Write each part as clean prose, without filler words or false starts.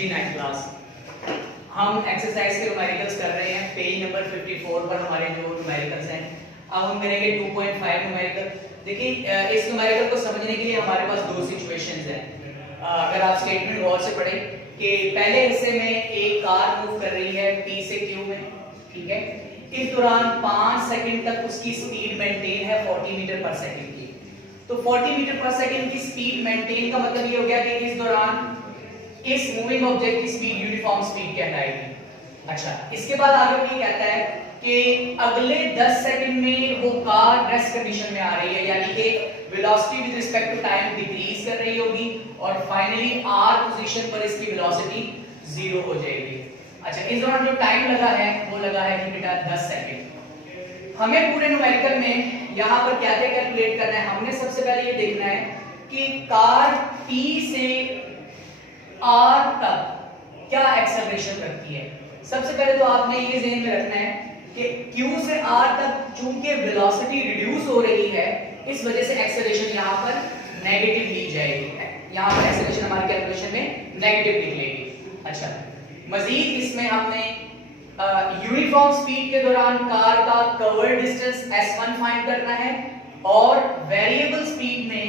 जी 9th class हम exercise के numericals कर रहे हैं। पेज नंबर 54 पर हमारे जो न्यूमेरिकल्स हैं, अब हम करेंगे 2.5 न्यूमेरिकल। देखिए इस न्यूमेरिकल को समझने के लिए हमारे पास दो सिचुएशंस हैं। अगर आप स्टेटमेंट गौर से पढ़ें कि पहले हिस्से में एक कार मूव कर रही है P से Q में, ठीक है। इस दौरान 5 सेकंड तक उसकी स्पीड मेंटेन है 40 मीटर पर सेकंड की। तो 40 मीटर पर सेकंड की स्पीड मेंटेन का मतलब ये हो गया कि इस दौरान इस मूविंग ऑब्जेक्ट की स्पीड यूनिफॉर्म स्पीड कहलाएगी। अच्छा, इसके बाद आगे ये कहता है कि अगले 10 सेकंड में वो कार रेस्ट कंडीशन में आ रही है, यानी कि velocity with respect to time decrease कर रही होगी और फाइनली r पोजीशन पर इसकी वेलोसिटी 0 हो जाएगी। अच्छा, इस दौरान जो टाइम लगा है वो लगा है कि बेटा 10 सेकंड। हमें पूरे न्यूमेरिकल में यहां पर क्या क्या कैलकुलेट करना है। हमने सबसे पहले ये देखना है कि कार P से R तक क्या एक्सेलरेशन रखती है। सबसे पहले तो आपने ये ध्यान में रखना है कि Q से R तक चूंकि वेलोसिटी रिड्यूस हो रही है, इस वजह से एक्सेलरेशन यहां पर नेगेटिव ली जाएगी। यहां पर एक्सेलरेशन हमारे कैलकुलेशन में नेगेटिव निकलेगी। अच्छा, मजीद इसमें हमने यूनिफॉर्म स्पीड के दौरान कार का कवर्ड डिस्टेंस S1 फाइंड करना है और वेरिएबल स्पीड में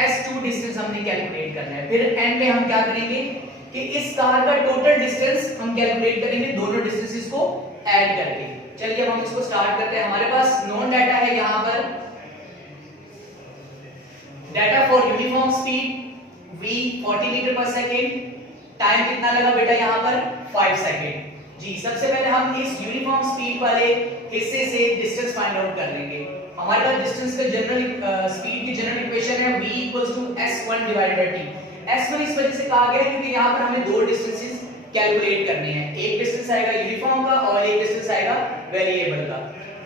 S2 डिस्टेंस हमने कैलकुलेट करना है। फिर एंड में हम क्या करेंगे कि इस कार का टोटल डिस्टेंस हम कैलकुलेट करेंगे दोनों डिस्टेंसेस को ऐड करके। चलिए अब हम इसको स्टार्ट करते हैं। हमारे पास नोन डाटा है यहां पर, data for uniform speed v 40 metre पर सेकेंड। टाइम कितना लगा बेटा यहां पर 5 सेकेंड। जी, सबसे पहले हम इस यूनिफॉर्म स्पीड वाले हिस्से से डिस्टेंस फाइंड आउट कर लेंगे। हमारे पास डिस्टेंस का जनरल स्पीड की जनरल इक्वेशन है v s1 / t। s1 इस वजह से कहा गया है क्योंकि यहां पर हमें दो डिस्टेंसेस कैलकुलेट करने हैं। एक डिस्टेंस आएगा यूनिफॉर्म का और एक डिस्टेंस आएगा वेरिएबल का।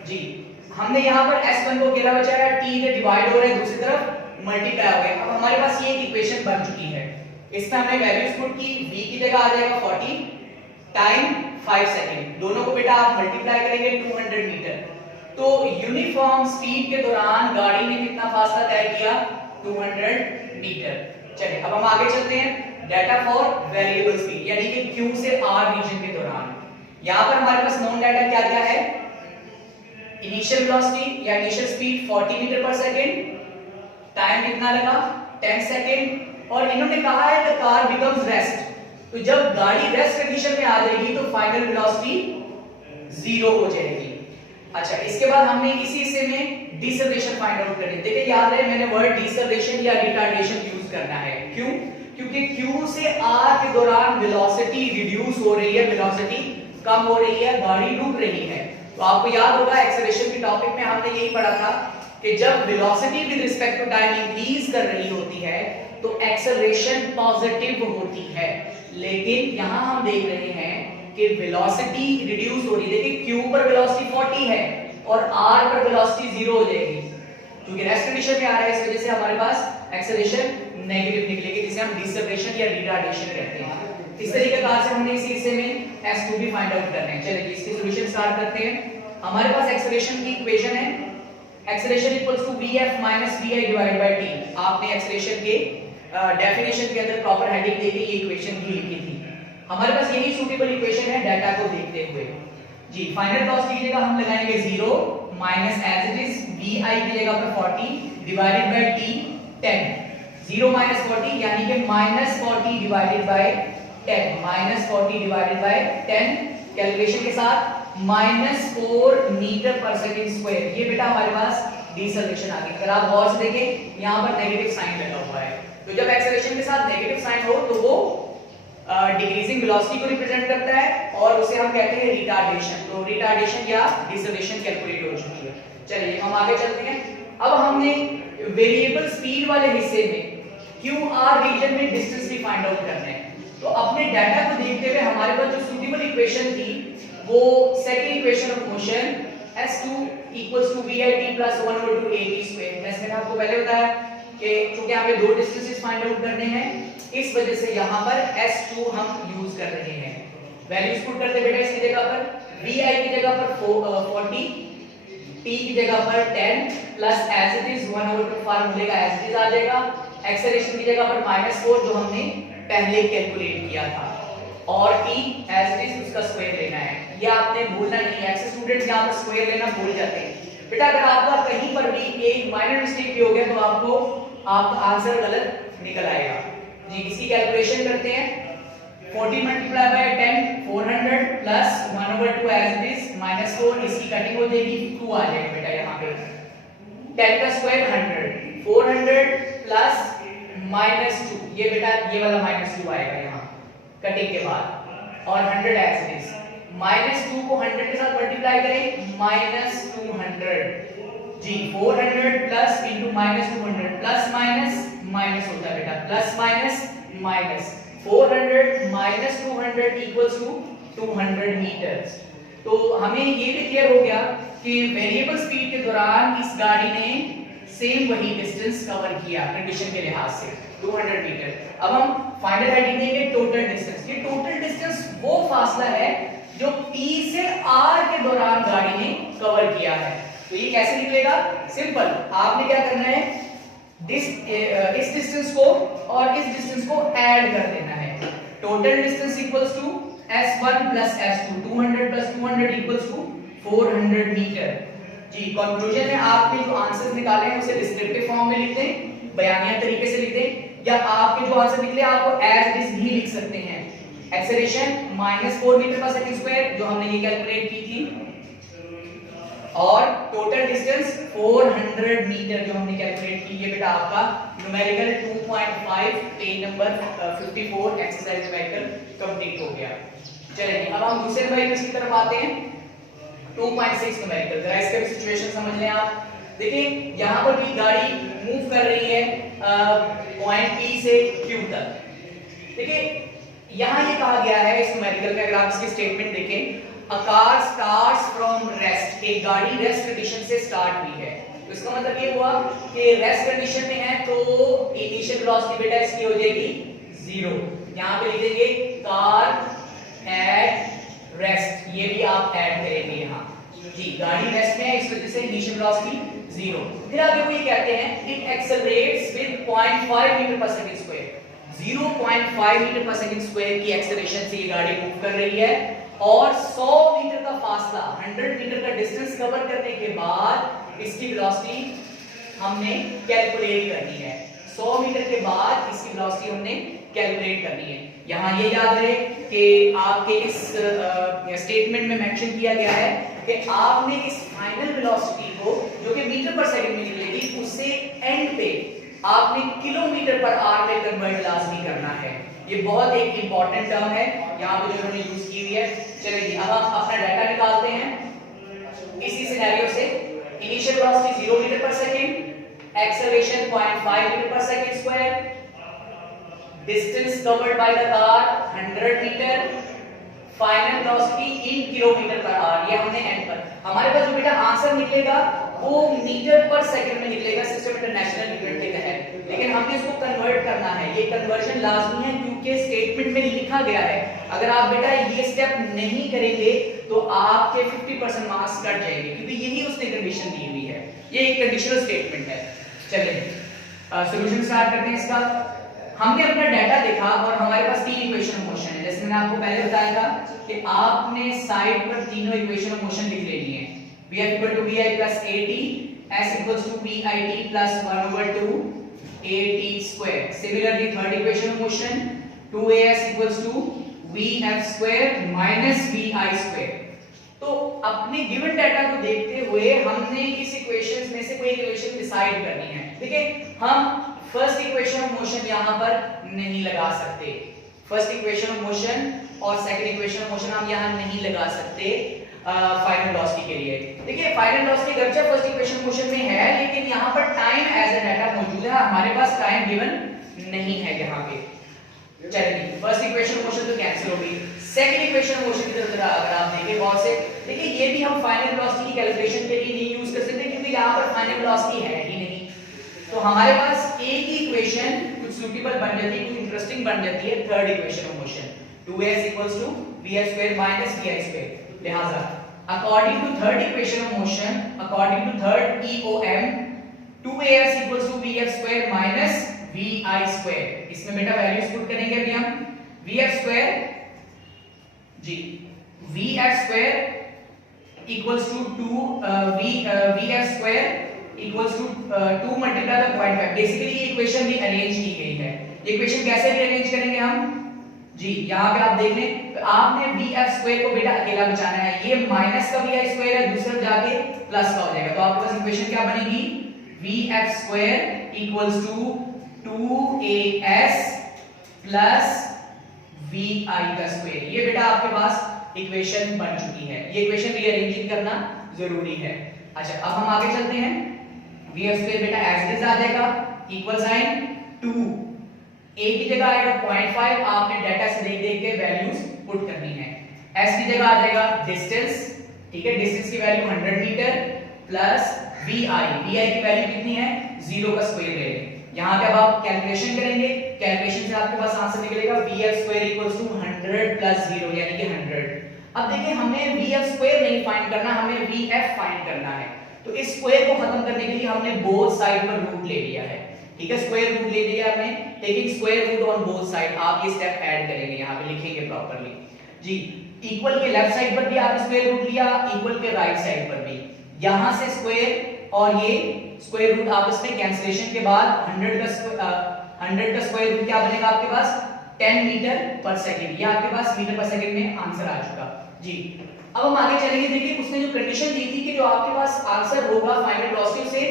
जी, हमने यहां पर s1 को अकेला बचाया, t से डिवाइड हो रहा है, दूसरी तरफ मल्टीप्लाई हो गया। अब हमारे पास ये एक इक्वेशन बन चुकी है। इसमें हमने वैल्यूज पुट की, v की जगह आ जाएगा 40, टाइम 5 सेकंड। दोनों को बेटा आप मल्टीप्लाई करेंगे 200 मीटर। तो यूनिफॉर्म स्पीड के दौरान गाड़ी ने कितना फासला तय किया 200 मीटर। चलिए अब हम आगे चलते हैं। डाटा फॉर वेरिएबल स्पीड यानी कि Q से R रीजन के दौरान यहां पर हमारे पास नोन डाटा क्या क्या है। इनिशियल वेलोसिटी या इनिशियल स्पीड 40 मीटर पर सेकंड, टाइम कितना लगा 10 सेकंड और इन्होंने कहा है द कार बिकम्स रेस्ट। तो जब गाड़ी रेस्ट कंडीशन में आ जाएगी तो फाइनल वेलोसिटी 0 हो जाएगी। अच्छा, इसके बाद हमने इसी हिस्से में डिसेलेरेशन फाइंड आउट करनी है। देखिए याद रहे मैंने वर्ड डिसेलेरेशन या रिटार्डेशन यूज करना है। क्यों? क्योंकि Q से R के दौरान वेलोसिटी रिड्यूस हो रही है, वेलोसिटी कम हो रही है, गाड़ी रुक रही है। तो आपको याद होगा एक्सेलरेशन के टॉपिक में हमने यही पढ़ा था कि जब velocity with respect to time increase कर रही होती है तो एक्सेलरेशन पॉजिटिव होती है। लेकिन यहां हम देख रहे हैं कि वेलोसिटी रिड्यूस हो रही है। देखिए Q पर वेलोसिटी 40 है और R पर वेलोसिटी 0 हो जाएगी। क्योंकि रेस्ट कंडीशन में आ रहा है, इस वजह से हमारे पास एक्सेलरेशन नेगेटिव निकलेगी, जिसे हम डिसेलेरेशन या रिटार्डेशन कहते हैं। इस तरीके से हमने इसी हिस्से में S2 भी फाइंड आउट करना है। चलिए इसकी सॉल्यूशन स्टार्ट करते हैं। हमारे पास एक्सेलरेशन की इक्वेशन है एक्सेलरेशन vf - vi/t। आपने एक्सेलरेशन के डेफिनेशन के अंदर प्रॉपर हेडिंग देके ये इक्वेशन भी लिखी थी। हमारे पास यही सूटेबल इक्वेशन है डाटा को देखते हुए। जी, फाइनल वेलोसिटी की जगह हम लगाएंगे 0 minus as it is vi की जगह पर 40 डिवाइडेड बाय t 10। 0 माइनस 40 यानी कि -40 divided by 10, -40 divided by 10 calculation के साथ -4 मीटर पर सेकंड स्क्वायर। ये बेटा हमारे पास डिसेलेरेशन आ गई। अगर आप गौर से देखें यहां पर नेगेटिव साइन लगा हुआ है। तो जब एक्सेलरेशन के साथ नेगेटिव साइन हो तो वो डिक्रीजिंग वेलोसिटी को रिप्रेजेंट करता है और उसे हम कहते हैं रिटार्डेशन। तो रिटार्डेशन या डिसेलेरेशन कैलकुलेट हो चुकी है। चलिए हम आगे चलते हैं। अब हमने वेरिएबल स्पीड वाले हिस्से में QR रीजन में डिस्टेंस भी फाइंड आउट करना है। तो अपने डाटा को देखते हुए हमारे पास जो सूटेबल इक्वेशन थी वो second equation of motion S2 = VIT + 1/2AT²। जैसे मैंने आपको पहले बताया कि क्योंकि हमें दो डिस्टेंसेस फाइंड आउट करने हैं, इस वजह से यहां पर S2 हम यूज कर रहे हैं। वैल्यूज पुट करते बेटा इसकी जगह पर VI की जगह पर 40, T की जगह पर 10 प्लस एज इट इज 1/2 फार्मूले का एज इट इज आ जाएगा। एक्सेलरेशन की जगह पर -4 जो हमने पहले कैलकुलेट किया था। और t एज इट इज उसका स्क्वायर लेना है। ये आपने भूलना नहीं है, अक्सर स्टूडेंट्स यहां पर स्क्वायर लेना भूल जाते हैं। बेटा अगर आपका कहीं पर भी एक माइनर मिस्टेक भी हो गया तो आपका आंसर गलत निकल आएगा। जी इसकी कैलकुलेशन करते हैं। 40 multiply by 10 400 plus 1/2 as it is -4, इसकी कटिंग हो जाएगी 2 आ जाएगा बेटा यहाँ पे। 10 का स्क्वायर 100, 400 प्लस -2, ये बेटा ये वाला -2 आएगा यहाँ कटिंग के बाद, और 100 एज इट इज। -2 को 100 के साथ मल्टीप्लाई करें -200। जी 400 प्लस इनटू -200 प्लस माइनस होता है बेटा, plus minus 400 minus 200 equals to 200 metres. तो हमें ये भी क्लियर हो गया कि वेरिएबल स्पीड के दौरान इस गाड़ी ने सेम वही डिस्टेंस कवर किया कंडीशन के लिहाज से 200 मीटर। अब हम फाइनल हेडिंग देंगे टोटल डिस्टेंस। ये टोटल डिस्टेंस वो फासला है जो P से R के दौरान गाड़ी ने कवर किया है। तो ये कैसे निकलेगा? सिंपल, आपने क्या करना है, इस डिस्टेंस को और इस डिस्टेंस को ऐड कर देना है। Total distance equals to S1 plus S2, 200 plus 200 equals to 400 metre. जी कंक्लूजन में आपने जो आंसर्स निकाले हैं उसे डिस्क्रिप्टिव फॉर्म में लिख दें, बयानिया तरीके से लिख दें, या आपके जो आंसर निकले आपको एज इट इज भी लिख सकते हैं। एक्सेलरेशन -4 मीटर पर सेकंड स्क्वायर जो हमने ये कैलकुलेट की थी, और टोटल डिस्टेंस 400 मीटर जो हमने कैलकुलेट की। ये बेटा आपका numerical 2.5 page number 54 exercise numerical complete हो गया। चलिए अब हम दूसरे न्यूमेरिकल की तरफ आते हैं, 2.6 न्यूमेरिकल। जरा इसका भी सिचुएशन समझ लें आप। देखिए यहां पर भी गाड़ी मूव कर रही है पॉइंट P से Q तक। देखिए यहां ये कहा गया है इस न्यूमेरिकल में, अगर आप इसकी स्टेटमेंट देखें, A car starts from rest, एक गाड़ी रेस्ट कंडीशन से स्टार्ट हुई है। तो इसका मतलब ये हुआ कि रेस्ट कंडीशन में है तो इनिशियल वेलोसिटी बेटा इसकी हो जाएगी 0। यहां पे लिख देंगे कार एट रेस्ट, ये भी आप ऐड करेंगे यहां। जी गाड़ी रेस्ट में है इस वजह से इनिशियल वेलोसिटी 0। फिर आगे वो ये कहते हैं इट एक्सेलरेट्स विद 0.5 मीटर पर सेकंड स्क्वायर। 0.5 मीटर पर सेकंड स्क्वायर की एक्सेलरेशन से ये गाड़ी मूव कर रही है, और 100 मीटर का फासला 100 मीटर का डिस्टेंस कवर करने के बाद इसकी वेलोसिटी हमने कैलकुलेट करनी है। 100 मीटर के बाद इसकी वेलोसिटी हमने कैलकुलेट करनी है। यहां ये याद रहे कि आपके इस स्टेटमेंट में मेंशन किया गया है कि आपने इस फाइनल वेलोसिटी को जो कि मीटर पर सेकंड में निकलेगी उससे एंड पे आपने किलोमीटर पर आवर में कन्वर्ट लाजमी करना है। ये बहुत एक इंपॉर्टेंट टर्म है यहाँ पे जो उन्होंने यूज की हुई है। चलिए जी अब हम अपना डाटा निकालते हैं इसी सिनेरियो से। इनिशियल वेलोसिटी 0 मीटर पर सेकंड, एक्सेलरेशन 0.5 मीटर पर second square, distance covered by the car 100 metre, final velocity in kilometre पर आवर। ये हमने एंड पर, हमारे पास जो बेटा आंसर निकलेगा वो मीटर पर सेकंड में निकलेगा सिस्टम इंटरनेशनल यूनिट के तहत, लेकिन हमने इसको कन्वर्ट करना है। ये कन्वर्जन लाजमी है क्योंकि स्टेटमेंट में लिखा गया है। अगर आप बेटा ये स्टेप नहीं करेंगे तो आपके 50% मार्क्स कट जाएंगे, क्योंकि यही उसने कंडीशन दी हुई है। ये एक कंडीशनल स्टेटमेंट है। चलिए सॉल्यूशन स्टार्ट करते हैं इसका। हमने अपना डाटा देखा और हमारे पास तीन इक्वेशन ऑफ मोशन है। जैसे मैंने आपको पहले बताया था कि आपने साइड पर तीनों इक्वेशन ऑफ मोशन लिख लेनी है। v equal to vi plus at, s equals to pit plus 1/2 at square. Similarly third equation of motion 2as equals to vf square minus vi square. तो अपने गिवन डाटा को देखते हुए हमने इस इक्वेशंस में से कोई इक्वेशन डिसाइड करनी है। देखिए हम फर्स्ट इक्वेशन ऑफ मोशन यहां पर नहीं लगा सकते। फर्स्ट इक्वेशन ऑफ मोशन और सेकंड इक्वेशन ऑफ मोशन हम यहां नहीं लगा सकते फाइनल वेलोसिटी के लिए। देखिए फाइनल वेलोसिटी गरचे फर्स्ट इक्वेशन मोशन में है, लेकिन यहां पर टाइम एज अ डाटा मौजूद है, हमारे पास टाइम गिवन नहीं है यहां पे। चलिए फर्स्ट इक्वेशन मोशन तो कैंसिल हो गई। सेकंड इक्वेशन मोशन की तरफ अगर आप देखें गौर से, देखिए ये भी हम फाइनल वेलोसिटी की कैलकुलेशन के लिए नहीं यूज कर सकते क्योंकि यहां पर फाइनल वेलोसिटी है ही नहीं। तो हमारे पास एक ही इक्वेशन कुछ सूटेबल बन जाती है, कुछ इंटरेस्टिंग बन जाती है third equation of motion 2s equals to v square minus vi square। लिहाजा according to third equation of motion, according to third EOM 2as equals to vf square minus vi square। इसमें बेटा values put करेंगे अभी हम। vf square ji vf square equals to 2 vf square equals to 2 multiply by 0.5। Basically ये equation भी arrange की गई है। इक्वेशन कैसे रीअरेंज करेंगे हम जी, यहाँ पे आप देख लें, आपने vf स्क्वायर को बेटा अकेला बचाना है, ये माइनस का vi स्क्वायर है, दूसरा जाके प्लस का हो जाएगा, तो आपके पास इक्वेशन क्या बनेगी vf square equals to 2as plus vi का स्क्वायर। ये बेटा आपके पास इक्वेशन बन चुकी है, ये इक्वेशन रीअरेंजिंग करना जरूरी है। अच्छा अब हम आगे चलते हैं, vf स्क्वायर बेटा एज इट इज आ जाएगा, इक्वल साइन 2 a की जगह आएगा 0.5, आपने डाटा से देख देख के वैल्यूज पुट करनी है। s की जगह आ जाएगा डिस्टेंस, ठीक है, डिस्टेंस की वैल्यू 100 मीटर प्लस vi की वैल्यू कितनी है 0 का स्क्वायर ले लें। यहां पे अब आप कैलकुलेशन करेंगे, कैलकुलेशन से आपके पास आंसर निकलेगा vf square equals to 100 plus 0 यानी कि 100। अब देखिए हमें vf स्क्वायर नहीं फाइंड करना, हमें vf फाइंड करना है, तो इस स्क्वायर को खत्म करने के लिए हमने बोथ साइड पर रूट ले लिया है, ठीक है, स्क्वायर रूट ले लिया आपने, taking square root on both side. आप ये स्टेप ऐड करेंगे, यहां पे लिखेंगे प्रॉपर्ली जी। इक्वल के लेफ्ट साइड पर भी आपने स्क्वायर रूट लिया, इक्वल के राइट साइड पर भी, यहां से स्क्वायर और ये स्क्वायर रूट आपस में कैंसिलेशन के बाद 100 का स्क्वायर रूट क्या बनेगा आपके पास 10 मीटर पर सेकंड। ये आपके पास मीटर पर सेकंड में आंसर आ चुका जी। अब हम आगे चलेंगे, देखिए उसने जो कंडीशन दी थी कि जो आपके पास आंसर होगा फाइनल वेलोसिटी से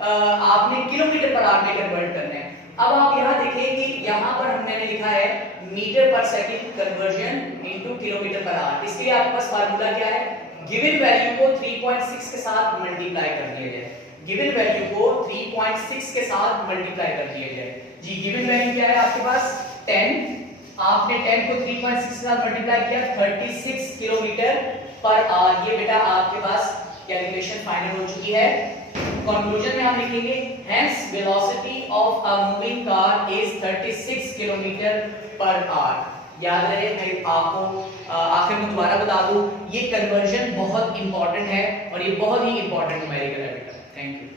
आपने किलोमीटर पर आवर में कन्वर्ट करना है। अब आप यहां देखिए कि यहां पर हमने लिखा है मीटर पर सेकंड कन्वर्जन इनटू किलोमीटर पर आवर। इसके लिए आपके पास फार्मूला क्या है, गिवन वैल्यू को 3.6 के साथ मल्टीप्लाई कर दिया जाए, गिवन वैल्यू को 3.6 के साथ मल्टीप्लाई कर दिया जाए जी। गिवन वैल्यू क्या है आपके पास 10, आपने 10 को 3.6 के साथ मल्टीप्लाई किया 36 किलोमीटर पर आवर। ये बेटा आपके पास कैलकुलेशन फाइनल हो चुकी है। कंक्लूजन में हम लिखेंगे hence velocity of a moving car is 36 kilometre पर आवर। याद रहे, मैं आपको आखिर में दोबारा बता दूं, ये कन्वर्जन बहुत इंपॉर्टेंट है और ये बहुत ही इंपॉर्टेंट न्यूमेरिकल है बेटा। Thank you.